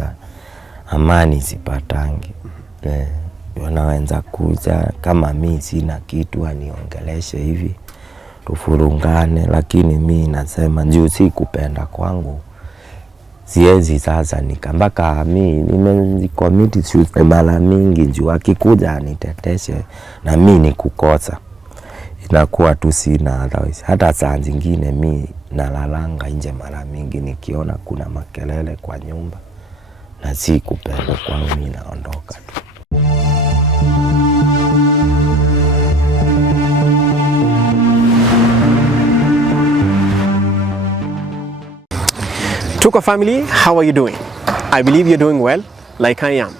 kwanza amani sipatangi. Wanaweza kuja kama mimi sina kitu aniongeleshe hivi tufurungane, lakini mimi nasema juu si kupenda kwangu siwezi sasa nikambaka mimi nimecommit suicide mara mingi juu akikuja aniteteshe na mimi nikukosa inakuwa tu sina otherwise. Hata saa zingine mimi nalalanga nje mara mingi nikiona kuna makelele kwa nyumba na si kupenda kwangu mimi naondoka tu. Tuko family, how are you doing? I believe you're doing well, like I am.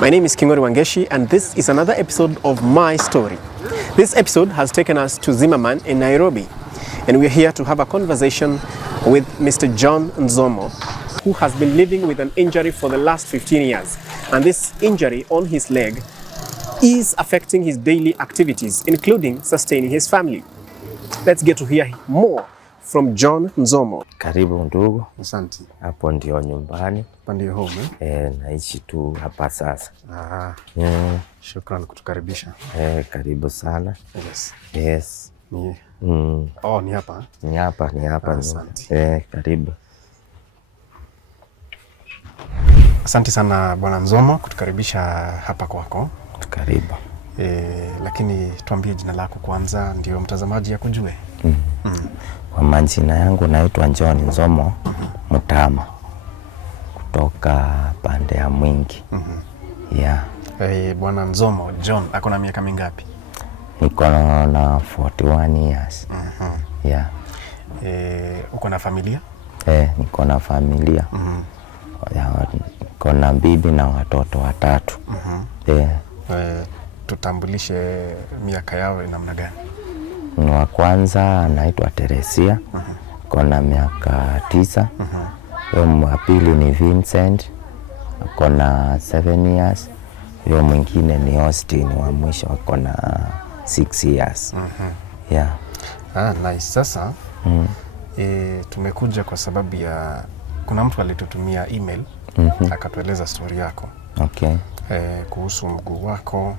My name is Kingori Wangeshi, and this is another episode of my story. This episode has taken us to Zimmerman in Nairobi, and we're here to have a conversation with Mr. John Nzomo, who has been living with an injury for the last 15 years. And this injury on his leg is affecting his daily activities, including sustaining his family. Let's get to hear more from John Nzomo. Karibu ndugu. Asante. Hapo ndio nyumbani. Hapa ndio home. Naishi tu hapa sasa. Shukrani kutukaribisha. Karibu sana. Yes. Yes. Ni. Ni hapa. Ni hapa. Asante. Karibu. Asante sana Bwana Nzomo kutukaribisha hapa kwako. Karibu. Lakini tuambie jina lako kwanza ndio mtazamaji akujue. Kwa majina yangu naitwa John Nzomo Mutama kutoka pande ya Mwingi. Yeah. Bwana Nzomo John ako na miaka mingapi? Niko na 41 years. Yeah. Uko na familia? Niko na familia. Niko na bibi na watoto 3. Tutambulishe miaka yao namna gani? Wa kwanza anaitwa Teresia. Kona miaka 9. Wa pili ni Vincent. Kona 7 years. Huyo mwingine ni Austin wa mwisho kona 6 years. Yeah. Nice. Sasa tumekuja kwa sababu ya kuna mtu alitutumia email akatueleza story yako. Okay. Kuhusu mguu wako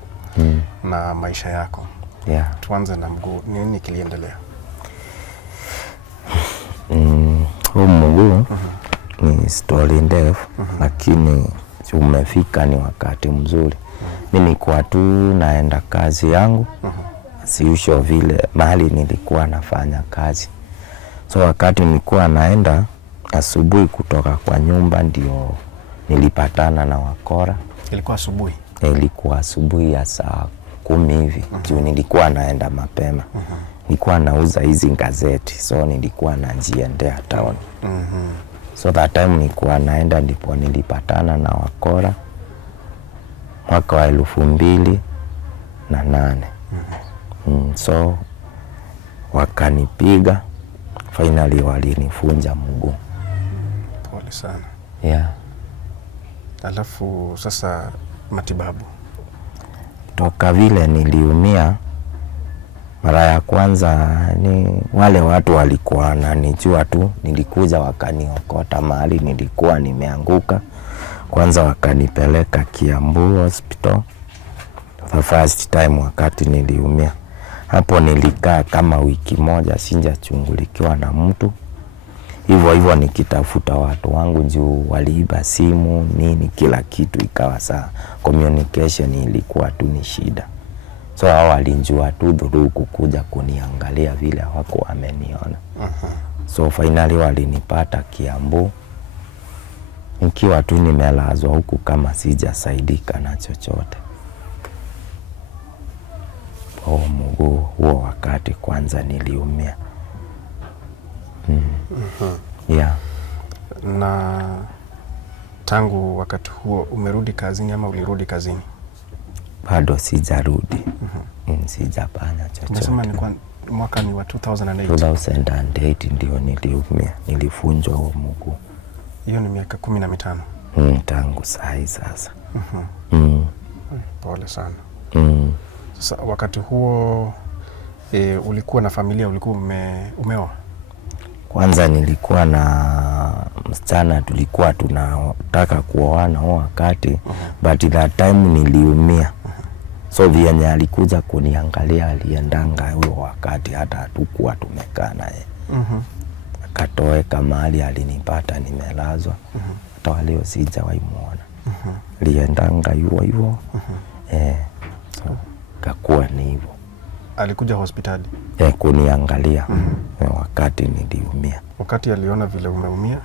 na maisha yako. Yeah. Tuanze na mguu, nini kiliendelea? Huu mguu ni story ndefu, lakini umefika ni wakati mzuri. Mimi nilikuwa tu naenda kazi yangu, siusho vile mahali nilikuwa nafanya kazi. So wakati nilikuwa naenda asubuhi kutoka kwa nyumba ndio nilipatana na wakora. Ilikuwa asubuhi? Ilikuwa asubuhi ya saa 10 hivi. Juu nilikuwa naenda mapema. Nilikuwa nauza hizi gazeti, so nilikuwa najiendea town. So that time nilikuwa naenda ndipo nilipatana na wakora mwaka wa 2008. So wakanipiga, finally walinifunja mguu. Pole sana. Yeah. Alafu sasa matibabu? Toka vile niliumia mara ya kwanza ni wale watu walikuwa wananijua tu, nilikuja wakaniokota mahali nilikuwa nimeanguka. Kwanza wakanipeleka Kiambu Hospital the first time wakati niliumia. Hapo nilikaa kama wiki moja sijachungulikiwa na mtu. Hivyo nikitafuta watu wangu juu waliiba simu nini kila kitu ikawa sawa. Communication ilikuwa tu ni shida. So hao walinjua tu dhuru kukuja kuniangalia vile hawako wameniona. So finally walinipata Kiambu. Nikiwa tu nimelazwa huku kama sijasaidika na chochote. Mguu huo wakati kwanza niliumia. Yeah. Na tangu wakati huo umerudi kazini ama ulirudi kazini? Bado sijarudi. Sijafanya chochote. Unasema ni kwa mwaka ni wa 2008? 2008 ndio niliumia. Nilifunjwa huo mguu. Hiyo ni miaka 15? Tangu sahi sasa. Pole sana. Sasa wakati huo ulikuwa na familia, ulikuwa umeoa? Kwanza nilikuwa na msichana tulikuwa tunataka kuoana huo wakati, but that time niliumia. So vyenye alikuja kuniangalia aliendanga huo wakati, hata hatukuwa tumekaa naye. Akatoweka mahali alinipata nimelazwa. Hata walio sijawahi muona. Aliendanga hivyo. So kakuwa ni hivyo. Alikuja hospitali? Kuniangalia wakati niliumia. Wakati aliona vile umeumia?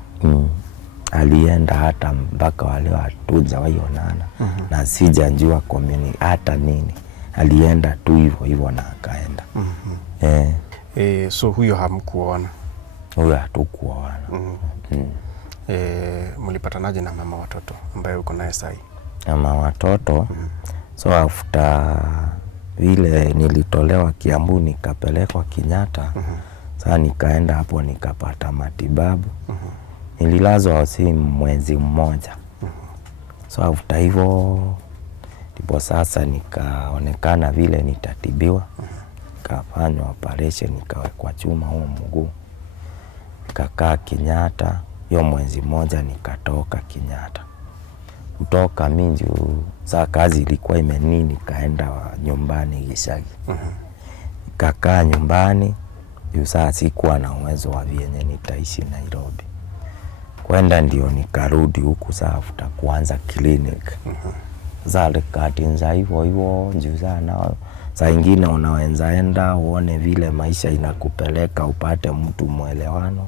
Alienda hata mpaka wale hatujawahi onana. Na sijajua hata nini. Alienda tu hivyo na akaenda. So huyo hamkuona? Huyo hatukuona. Mlipatanaje na mama watoto ambaye uko naye sahi? Mama watoto, so after vile nilitolewa Kiambu nikapelekwa Kenyatta. Sasa nikaenda hapo nikapata matibabu. Nililazwa hosi mwezi mmoja. So after hivyo ndipo sasa nikaonekana vile nitatibiwa. Nikafanywa operation, nikawekwa chuma huo mguu. Nikakaa Kenyatta, hiyo mwezi mmoja nikatoka Kenyatta. Kutoka Minju, saa kazi ilikuwa imenini, nikaenda nyumbani Gishagi. Nikakaa nyumbani, saa sikuwa na uwezo wa vyenye nitaishi Nairobi. Kwenda ndio nikarudi huku saa after kuanza clinic. Zale katinza hivyo juu sana. Saa ingine unaweza enda uone vile maisha inakupeleka, upate mtu mwelewano.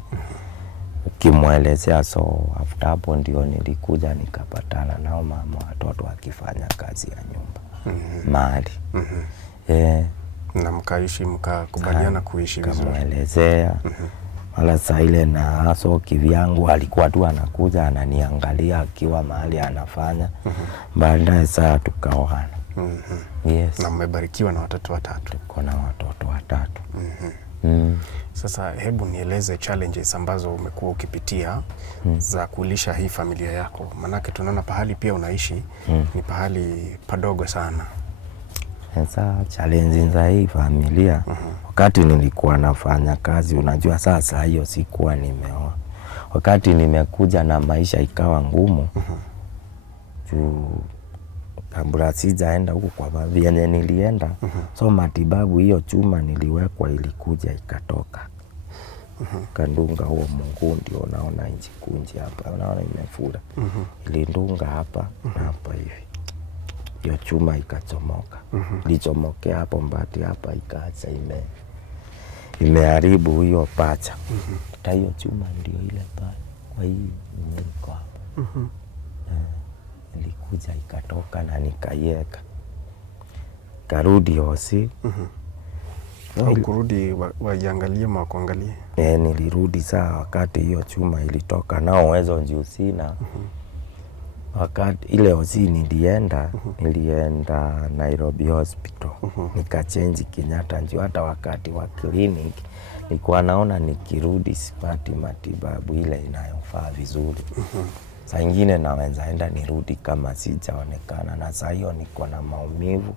Ukimwelezea, so after hapo ndio nilikuja nikapatana nao mama watoto akifanya kazi ya nyumba. Mahali. Na mkaishi, mkakubaliana kuishi vizuri? Kamwelezea. Wala saa ile na so kivyangu alikuwa tu anakuja ananiangalia akiwa mahali anafanya. Baadaye saa tukaoana. Yes. Na mmebarikiwa na watoto 3? Tuko na watoto 3. Sasa hebu nieleze challenges ambazo umekuwa ukipitia za kulisha hii familia yako. Manake tunaona pahali pia unaishi ni pahali padogo sana. Sasa challenge za hii familia, wakati nilikuwa nafanya kazi, unajua sasa hiyo sikuwa nimeoa. Wakati nimekuja na maisha ikawa ngumu, juu kabla sijaenda huko kwa vyenye nilienda, so matibabu hiyo chuma niliwekwa ilikuja ikatoka. Kandunga huo mguu ndio unaona inchi kunji hapa, unaona imefura. Ilindunga hapa na hapa hivi. Hiyo chuma ikachomoka. Ilichomokea hapo mbati hapa ikaacha imeharibu hiyo pacha. Hata hiyo chuma ndio ile pale. Kwa hiyo nimeliko hapa. Ilikuja ikatoka na nikaieka. Karudi hosi. Kurudi waiangalie ama wakuangalie? Nilirudi saa wakati hiyo chuma ilitoka, nao uwezo juu sina. Wakati ile hosi nilienda Nairobi Hospital. Nikachange Kenyatta juu hata wakati wa clinic nilikuwa naona nikirudi sipati matibabu ile inayofaa vizuri. Saa ingine naweza enda nirudi kama sijaonekana, na saa hiyo niko na maumivu.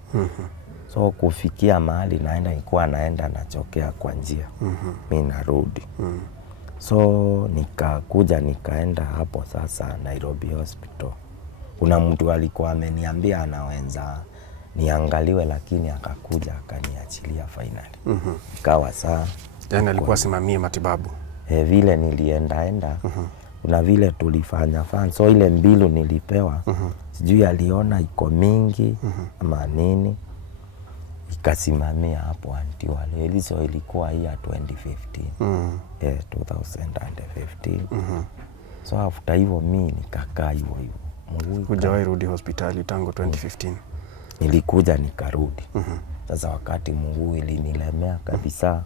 So kufikia mahali nilikuwa naenda nachokea kwa njia. Mimi narudi. So nikakuja nikaenda hapo sasa Nairobi Hospital. Kuna mtu alikuwa ameniambia anaweza niangaliwe, lakini akakuja akaniachilia finally. Ikawa saa. Yani alikuwa simamie matibabu? Vile nilienda. Kuna vile tulifanya fan. So ile mbilu nilipewa. Sijui aliona iko mingi ama nini. Ikasimamia hapo until leo. So ilikuwa hii ya 2015. 2015. So after hivyo mimi nikakaa hivyo. Hujawahi rudi hospitali tangu 2015? Nilikuja nikarudi. Sasa wakati mguu ilinilemea kabisa.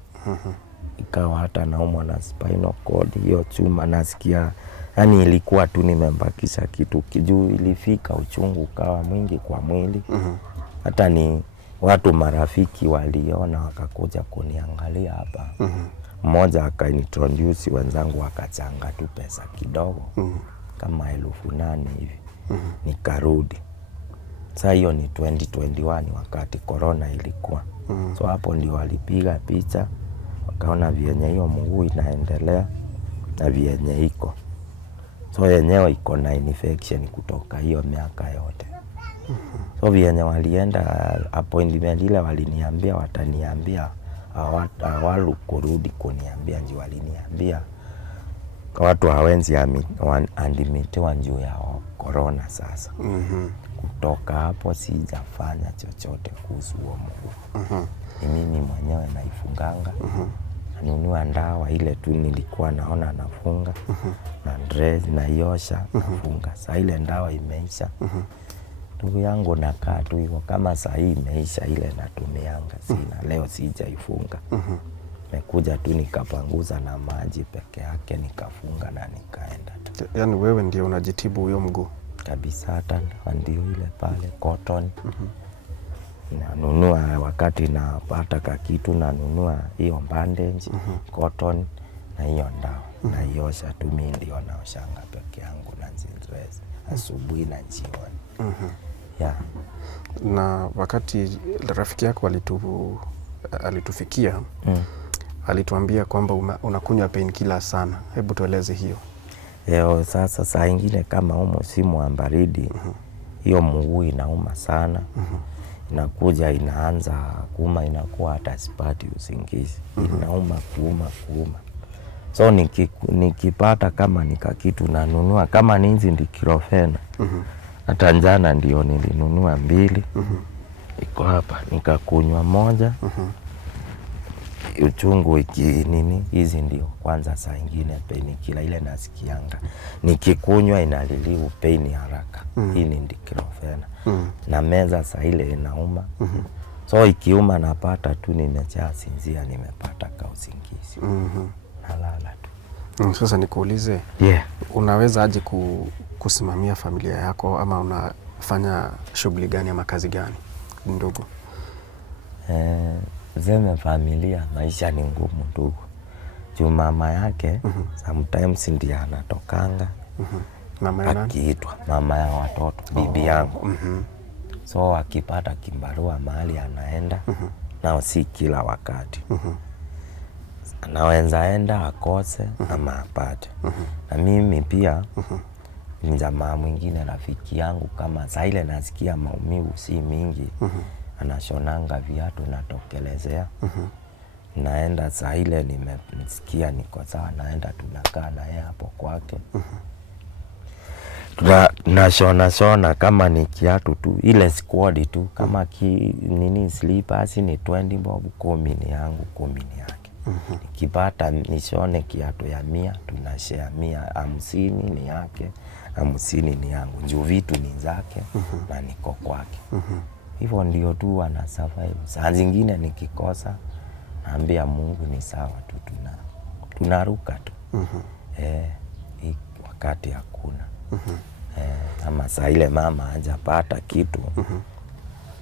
Ikawa hata naumwa na spinal cord, hiyo chuma nasikia. Yani ilikuwa tu nimembakisha kitu kijuu, ilifika uchungu ukawa mwingi kwa mwili. Hata ni watu marafiki waliona wakakuja kuniangalia hapa. Mmoja akaintroduce wenzangu wakachanga tu pesa kidogo. Kama 8,000 hivi. Nikarudi. Sasa hiyo ni 2021 wakati corona ilikuwa. So hapo ndio walipiga picha. Wakaona vyenye hiyo mguu inaendelea na vyenye iko. So yenyewe iko na infection kutoka hiyo miaka yote. So vyenye walienda appointment ile waliniambia wataniambia hawalu kurudi kuniambia njuu waliniambia watu hawenzi andimitiwa njuu ya corona sasa. Kutoka hapo sijafanya chochote kuhusu huo mguu. Ni mimi mwenyewe naifunganga. Nanunua ndawa ile tu nilikuwa naona nafunga. Na dress naiosha nafunga. Saa ile ndawa imeisha. Ndugu yangu nakaa tu hivyo kama saa hii imeisha ile natumianga sina. Leo sijaifunga. Mekuja tu nikapanguza na maji peke yake nikafunga na nikaenda tu. Yaani wewe ndio unajitibu huyo mguu? Kabisa, hata ndio ile pale cotton. Nanunua wakati napata kakitu nanunua hiyo bandage, cotton na hiyo ndawa. Naiosha tu mimi ndio naoshanga peke yangu na nzindress asubuhi na jioni. Yeah. Na wakati rafiki yako alitufikia, alituambia kwamba unakunywa painkiller sana. Hebu tueleze hiyo. Sasa saa ingine kama msimu wa baridi, hiyo mguu inauma sana. Inakuja inaanza kuuma, inakuwa hata sipati usingizi. Inauma kuuma. So nikipata kama nikakitu nanunua kama ninzi ndikrofena. Hata jana ndio nilinunua 2. Iko hapa nikakunywa 1. Uchungu nini hizi ndio kwanza saa ingine painkiller ile nasikianga. Nikikunywa inaliliu pain haraka. Hii ni diclofenac. Na meza saa ile inauma. So ikiuma napata tu nimechaa sinzia nimepata ka usingizi. Nalala tu. Sasa nikuulize, unaweza aje kusimamia familia yako ama unafanya shughuli gani ama kazi gani ndugu? Zeme familia maisha ni ngumu ndugu. Juu mama yake sometimes ndiye anatokanga. Mama ya nani? Akiitwa mama ya watoto, bibi yangu. So akipata kimbarua mahali anaenda nao si kila wakati. Anaweza enda akose ama apate. Na mimi pia ni jamaa mwingine rafiki yangu kama saa ile nasikia maumivu si mingi. Anashonanga viatu natokelezea. Naenda saa ile nimesikia niko sawa naenda tunakaa na yeye hapo kwake. Tunashona kama ni kiatu tu ile squad tu kama nini slippers ni 20 bob 10 ni yangu 10 ni yake. Nikipata nishone kiatu ya 100 tunashare 150 ni yake 50 ni yangu. Njoo vitu ni zake na niko kwake. Hivyo ndio tu wana survive. Saa zingine nikikosa naambia Mungu ni sawa tu tunaruka tu. Wakati hakuna. Ama saa ile mama hajapata kitu.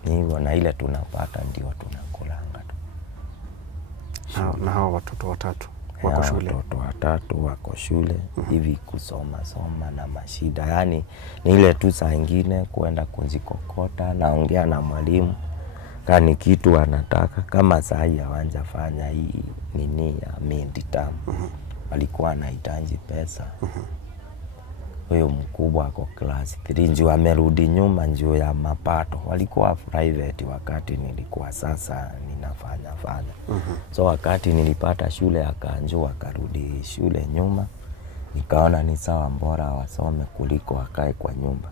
Ni hivyo na ile tunapata ndio tunakulanga tu. Na hao watoto 3 wako shule? Watoto 3 wako shule. Hivi kusoma na mashida. Yani ni ile tu saa ingine kuenda kuzikokota naongea na mwalimu. Kani kitu anataka kama saa hii hawajafanya hii nini ya midterm. Walikuwa wanahitaji pesa. Huyo mkubwa ako class 3 njoo amerudi nyuma njoo ya mapato. Walikuwa private wakati nilikuwa sasa ninafanya. So wakati nilipata shule akaanjua akarudi shule nyuma. Nikaona ni sawa bora wasome kuliko wakae kwa nyumba.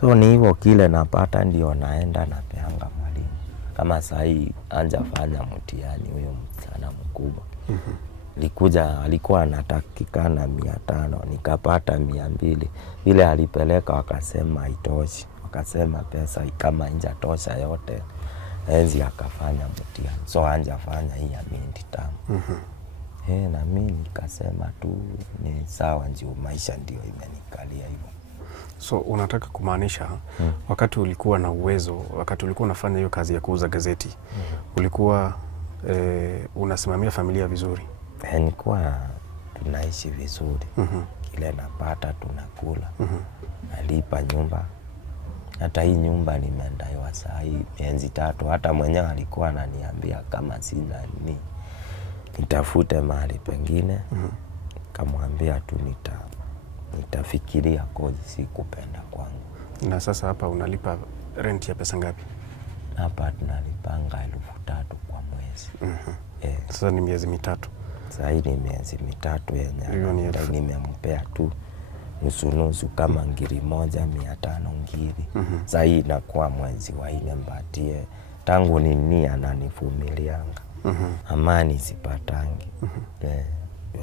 So ni hivyo kile napata ndio naenda napeanga mwalimu. Kama saa hii anjafanya mtihani huyo msichana mkubwa. Likuja alikuwa anatakikana 500 nikapata 200. Ile alipeleka wakasema haitoshi. Wakasema pesa kama injatosha yote enzi akafanya mtihani. So anjafanya hii ya midterm. Na mimi nikasema tu ni sawa njoo maisha ndio imenikalia hivyo. So unataka kumaanisha wakati ulikuwa na uwezo, wakati ulikuwa unafanya hiyo kazi ya kuuza gazeti, ulikuwa unasimamia familia vizuri? Nilikuwa tunaishi vizuri. Kile napata tunakula. Nalipa nyumba. Hata hii nyumba nimendaiwa saa hii miezi 3. Hata mwenyewe alikuwa ananiambia kama sina nitafute mahali pengine. Kamwambia tu nitafikiria kozi si kupenda kwangu. Na sasa hapa unalipa rent ya pesa ngapi? Hapa tunalipanga 3,000 kwa mwezi. Sasa ni miezi mitatu. Sasa hii ni miezi mitatu yenye nimempea tu nusu kama 1,500 ngiri. Sasa hii inakuwa mwezi wa 4 mpatie. Tangu nini ananivumilianga. Amani sipatangi.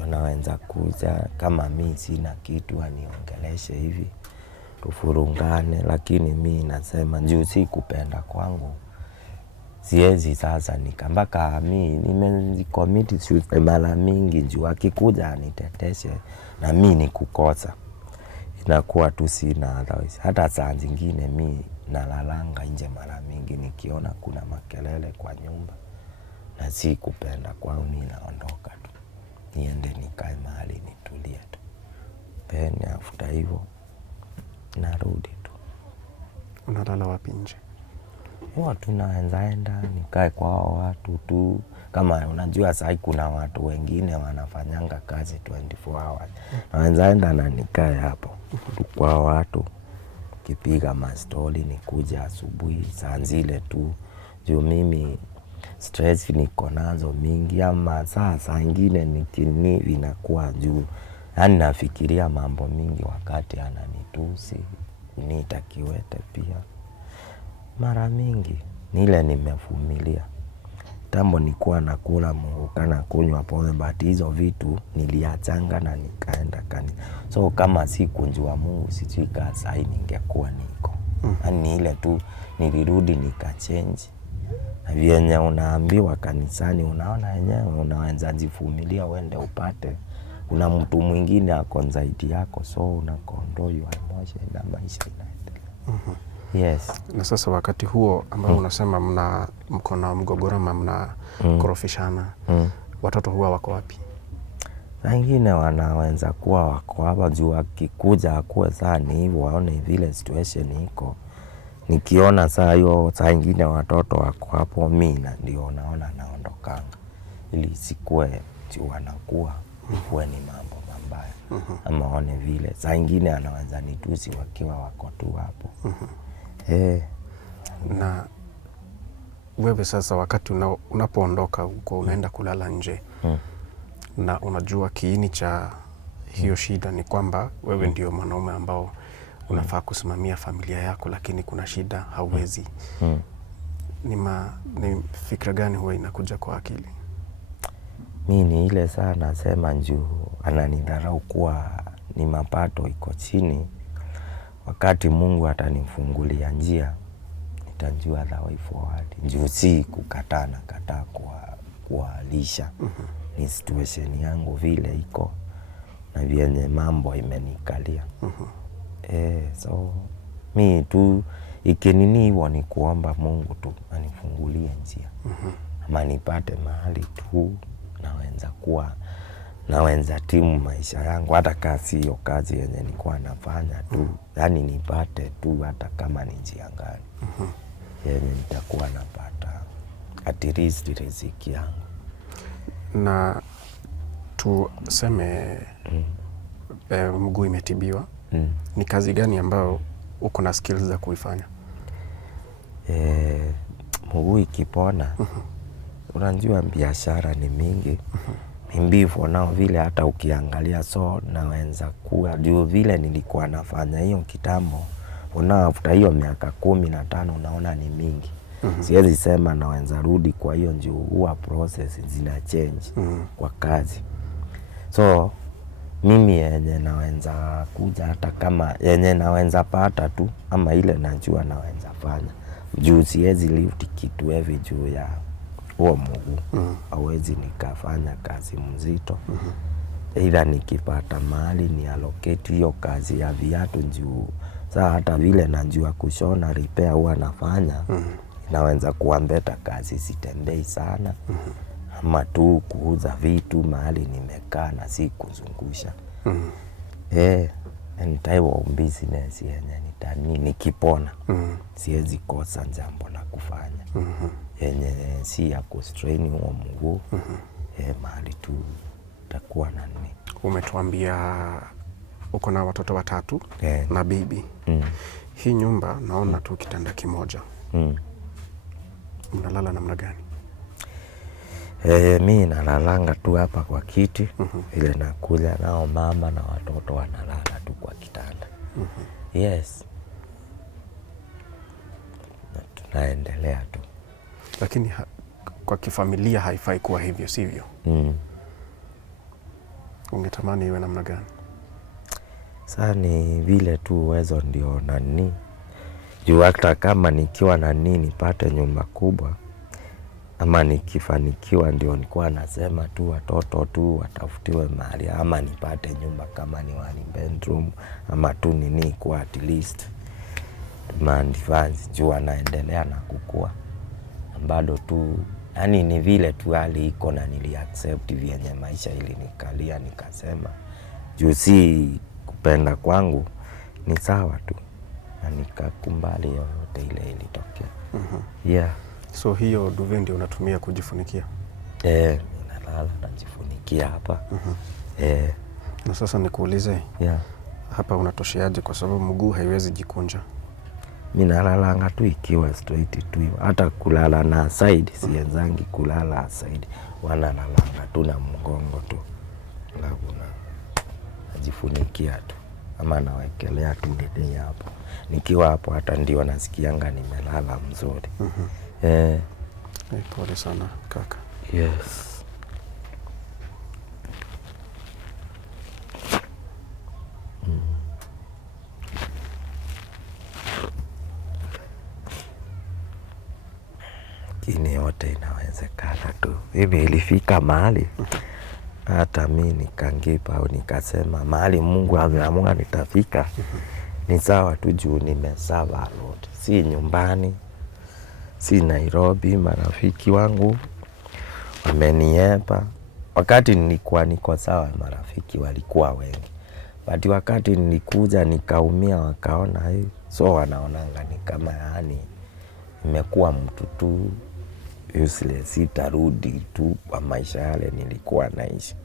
Wanaweza kuja kama mimi sina kitu aniongeleshe hivi tufurungane, lakini mimi nasema juu si kupenda kwangu. Siwezi sasa mpaka mimi nimejicommit suicide mara mingi juu akikuja aniteteshe na mimi ni kukosa. Inakuwa tu sina otherwise. Hata saa zingine mimi nalalanga nje mara mingi nikiona kuna makelele kwa nyumba. Na si kupenda kwangu, mimi naondoka tu. Niende nikae mahali nitulie tu. Pene after hivyo narudi tu. Unalala wapi nje? Huwa tunaweza enda nikae kwa watu tu. Kama unajua sasa kuna watu wengine wanafanyanga kazi 24 hours. Naweza enda na nikae hapo kwa watu. Kipiga mastori nikuja asubuhi saa zile tu. Juu mimi stress niko nazo mingi, ama saa ingine nitini vinakuwa juu. Yaani nafikiria mambo mingi wakati ananitusi, kuniita kiwete pia. Mara mingi ni ile nimevumilia. Tambo nikuwa nakula muguka na kunywa pombe, but hizo vitu niliachanga na nikaenda kanisa. So kama sikunjua Mungu sijui kama saa hii ningekuwa niko. Yaani ile tu nilirudi nikachange. Na vyenye unaambiwa kanisani unaona yenyewe unaweza jivumilia uende upate. Kuna mtu mwingine ako zaidi yako, so unacontrol your emotion na maisha inaendelea. Yes. Na sasa wakati huo ambao unasema mko na mgogoro ama mna korofishana, watoto huwa wako wapi? Wengine wanaweza kuwa wako hapa juu akikuja akuwe saa ni hivyo waone vile situation iko. Nikiona saa hiyo saa ingine watoto wako hapo, mimi ndio naona naondokanga. Ili sikuwe juu wanakuwa kuwe ni mambo mabaya. Ama waone vile saa ingine anaweza nitusi wakiwa wako tu hapo. Na wewe sasa wakati unapoondoka huko unaenda kulala nje, na unajua kiini cha hiyo shida ni kwamba wewe ndio mwanaume ambao unafaa kusimamia familia yako, lakini kuna shida hauwezi. Ni fikra gani huwa inakuja kwa akili? Mimi ni ile saa nasema juu ananidharau kuwa ni mapato iko chini. Wakati Mungu atanifungulia njia nitajua the way forward. Juu si kukataa kuwalisha. Ni situation yangu vile iko na vyenye mambo imenikalia. So mimi tu ikinini hivyo ni kuomba Mungu tu anifungulie njia. Ama nipate mahali tu naweza timu maisha yangu, hata kazi hiyo kazi yenye nilikuwa nafanya tu. Yaani nipate tu hata kama ni njia gani. Yenye nitakuwa napata at least riziki yangu. Na tuseme mguu imetibiwa. Ni kazi gani ambayo uko na skills za kuifanya? Mguu ikipona, unajua biashara ni mingi. Mbivu nao vile hata ukiangalia, so naweza kuwa juu vile nilikuwa nafanya hiyo kitambo. After hiyo miaka 15 unaona ni mingi. Siwezi sema naweza rudi kwa hiyo juu huwa process zina change kwa kazi. So mimi yenye naweza kuja hata kama yenye naweza pata tu, ama ile najua naweza fanya. Juu siwezi lift kitu heavy juu ya huo mguu. Hawezi nikafanya kazi mzito. Ila nikipata mahali ni allocate hiyo kazi ya viatu juu. Saa hata vile najua kushona repair huwa nafanya. Naweza kuwa beta kazi sitembei sana. Ama tu kuuza vitu mahali nimekaa na si kuzungusha. And type of business yenye nikipona. Siwezi kosa jambo la kufanya. Yenye si ya kustrain huo mguu. Mahali tu takuwa na nini. Umetuambia uko na watoto watatu na bibi. Hii nyumba naona tu kitanda kimoja. Mnalala namna gani? Mi nalalanga tu hapa kwa kiti. Ile nakuja nao mama na watoto wanalala tu kwa kitanda. Yes. Na tunaendelea tu. Lakini kwa kifamilia haifai kuwa hivyo, sivyo? Ungetamani iwe namna gani? Sasa ni vile tu uwezo ndio nani. Juu hata kama nikiwa nani nipate nyumba kubwa, ama nikifanikiwa ndio nilikuwa nasema tu watoto tu watafutiwe mahali, ama nipate nyumba kama ni 1 bedroom ama tu nini kwa at least advance juu anaendelea na kukua. Bado tu yani ni vile tu hali iko na nili accept vyenye maisha ili nikalia nikasema juu si kupenda kwangu ni sawa tu na nikakumbali yote ile ilitokea. Yeah. So hiyo duvet ndio unatumia kujifunikia? Nalala najifunikia hapa. Na sasa nikuulize, yeah, hapa unatosheaje kwa sababu mguu haiwezi jikunja? Mimi nalalanga tu ikiwa straight tu. Hata kulala na side sienzangi kulala side. Wanalalanga tu na mgongo tu. Najifunikia tu. Ama nawekelea tu nini hapo. Nikiwa hapo hata ndio nasikianga nimelala mzuri. Pole sana kaka. Yes. Kini yote inawezekana tu. Hivi ilifika mahali hata mimi nikangipa au nikasema mahali Mungu ameamua nitafika. Ni sawa tu juu nimesava lot. Si nyumbani, si Nairobi, marafiki wangu wameniepa. Wakati nilikuwa niko sawa marafiki walikuwa wengi. But wakati nilikuja nikaumia wakaona hii. So wanaonanga ni kama yani nimekuwa mtu tu useless, sitarudi tu kwa maisha yale nilikuwa naishi.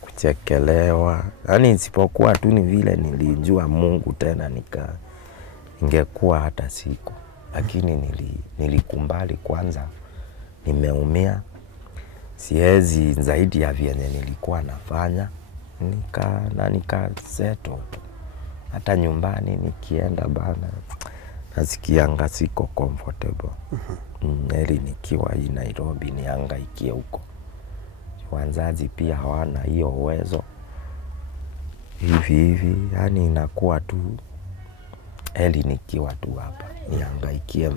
Kuchekelewa. Yani isipokuwa tu ni vile nilijua Mungu tena ingekuwa hata siku. Lakini nilikumbali kwanza nimeumia. Siezi zaidi ya vyenye nilikuwa nafanya. Nika settle. Hata nyumbani nikienda bana nasikianga siko comfortable. Heri nikiwa hii Nairobi nihangaikie huko. Wazazi pia hawana hiyo uwezo. Hivi yani inakuwa tu heri nikiwa tu hapa nihangaikie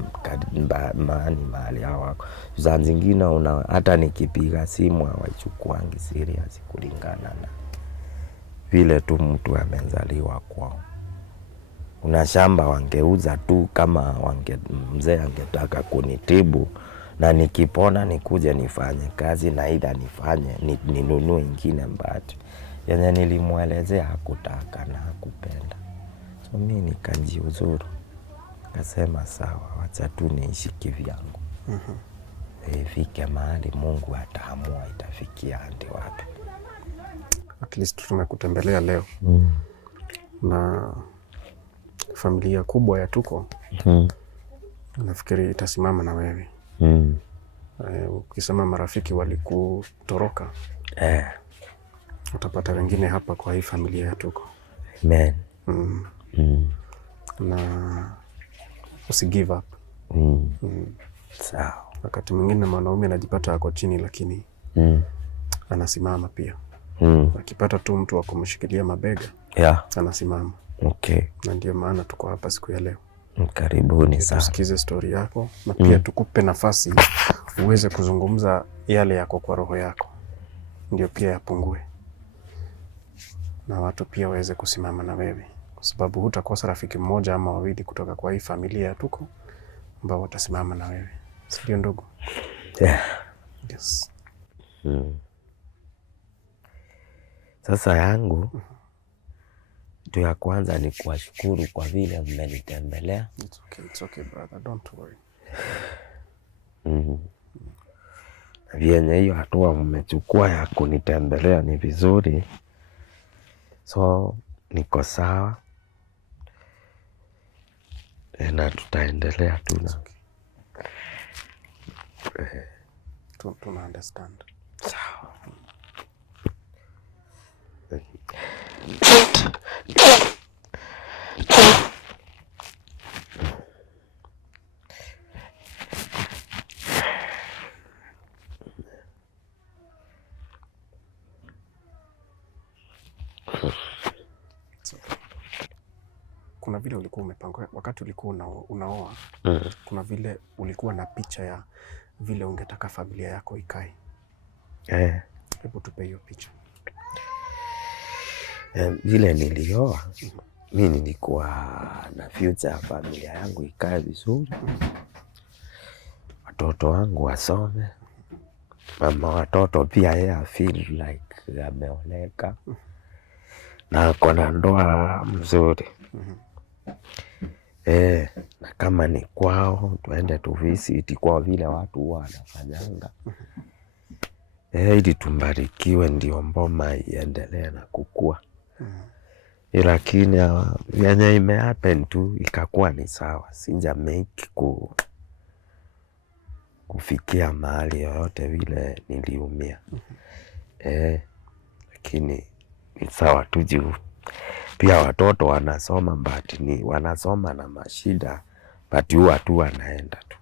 mahali hawako. Saa zingine hata nikipiga simu hawachukuangi serious kulingana na vile tu mtu amezaliwa kwao. Kuna shamba wangeuza tu kama mzee angetaka kunitibu na nikipona nikuje nifanye kazi na aidha nifanye ninunue ingine mbati. Yenye nilimuelezea hakutaka na hakupenda. So mimi nikajiuzuru. Kasema sawa, wacha tu niishi kivyangu. Ifike mahali Mungu ataamua itafikia hadi wapi. At least tumekutembelea leo. Na familia kubwa ya Tuko nafikiri itasimama na wewe. Ukisema marafiki walikutoroka, utapata wengine hapa kwa hii familia ya Tuko. Amen. Na usi give up. Sawa. Wakati mwingine mwanaume anajipata ako chini lakini anasimama pia. Akipata tu mtu wa kumshikilia mabega, anasimama. Okay. Na ndio maana tuko hapa siku ya leo. Karibuni sana. Tusikize story yako na pia tukupe nafasi uweze kuzungumza yale yako kwa roho yako. Ndio pia yapungue. Na watu pia waweze kusimama na wewe. Kwa sababu hutakosa rafiki mmoja ama wawili kutoka kwa hii familia ya Tuko ambao watasimama na wewe. Sio ndogo? Yes. Sasa yangu tu ya kwanza ni kuwashukuru kwa vile mmenitembelea. It's okay brother, don't worry. Vyenye hiyo hatua mmechukua ya kunitembelea ni vizuri. So niko sawa na tutaendelea tu na tuna understand. sawa. Kuna vile ulikuwa umepanga wakati ulikuwa unaoa, kuna vile ulikuwa na picha ya vile ungetaka familia yako ikae. Hebu tupe hiyo picha. Vile nilioa, mi nilikuwa na future ya familia yangu ikae vizuri, watoto wangu wasome, mama watoto pia yeye feel like ameoleka na ako na ndoa mzuri. Na kama ni kwao tuende tu visit kwao vile watu huwa wanafanyanga, ili tumbarikiwe ndio mboma iendelee na kukua. Lakini yenye imehappen tu ikakuwa ni sawa, sinja make kufikia mahali yoyote vile niliumia. Lakini ni sawa tu juu pia watoto wanasoma, but ni wanasoma na mashida, but huwa tu wanaenda tu.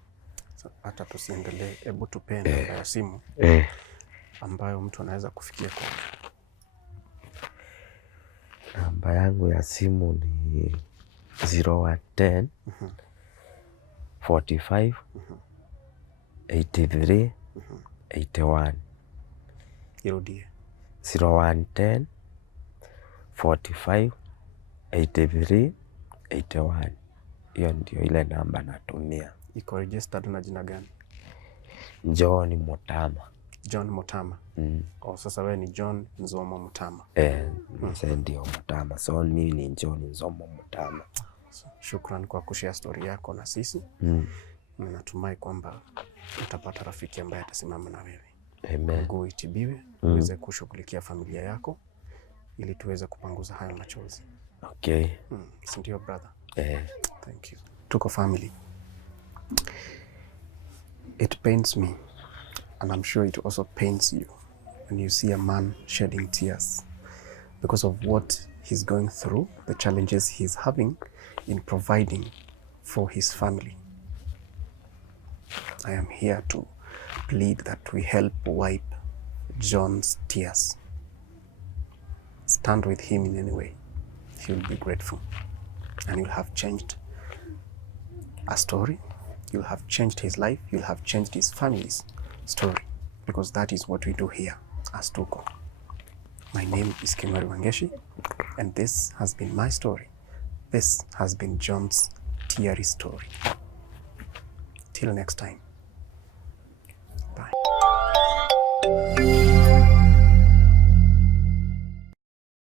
Hata tusiendelee, hebu tupe namba ya simu ambayo mtu anaweza kufikia kwa. Namba yangu ya simu ni 0110 45 83 81. Irudie. 0110 45 83 81. Hiyo ndio ile namba natumia. Iko registered na jina gani? John Mutama. John Mutama. Sasa wewe ni John Nzomo Mutama. Sasa ndio Mutama. So mimi ni John Nzomo Mutama. Shukran kwa kushare story yako na sisi. Natumai kwamba utapata rafiki ambaye atasimama na wewe. Amen. Mungu itibiwe, uweze kushughulikia familia yako ili tuweze kupanguza hayo machozi. Okay. Ndio brother. Thank you. Tuko family. It pains me, and I'm sure it also pains you when you see a man shedding tears because of what he's going through, the challenges he's having in providing for his family. I am here to plead that we help wipe John's tears. Stand with him in any way. He will be grateful. And you'll have changed a story. You'll have changed his life. You'll have changed his family's story. Because that is what we do here as Tuko. My name is Kingori Wangeshi. And this has been my story. This has been John's teary story. Till next time.